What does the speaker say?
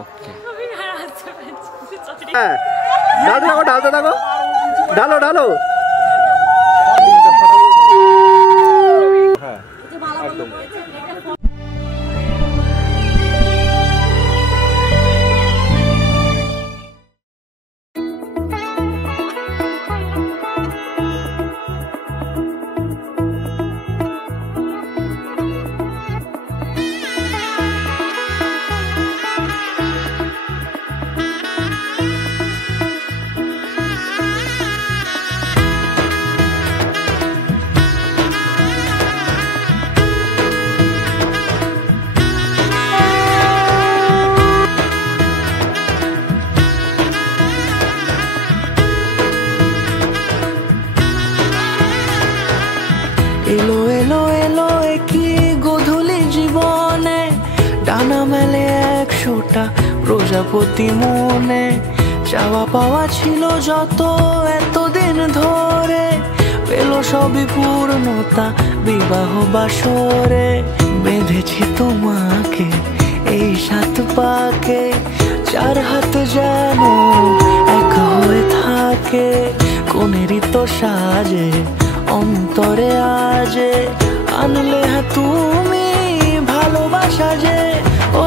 ওকে ঢালতে থাকো ঢালো ঢালো। হ্যাঁ একদম। এলো এলো এলো কি গধূলি জীবনে, ডানা মেলে 100টা প্রজাপতি মনে। চাওয়া পাওয়া ছিল যত এতদিন ধরে, পেল সবই পূর্ণতা বিবাহ বাসরে। বেঁধেছি তোমাকে এই 7 পাকে, 4 হাত যেন এক হয়ে থাকে। কোনেরই তো সাজে অন্তরে আজে, আনলে তুমি ভালোবাসা যে ও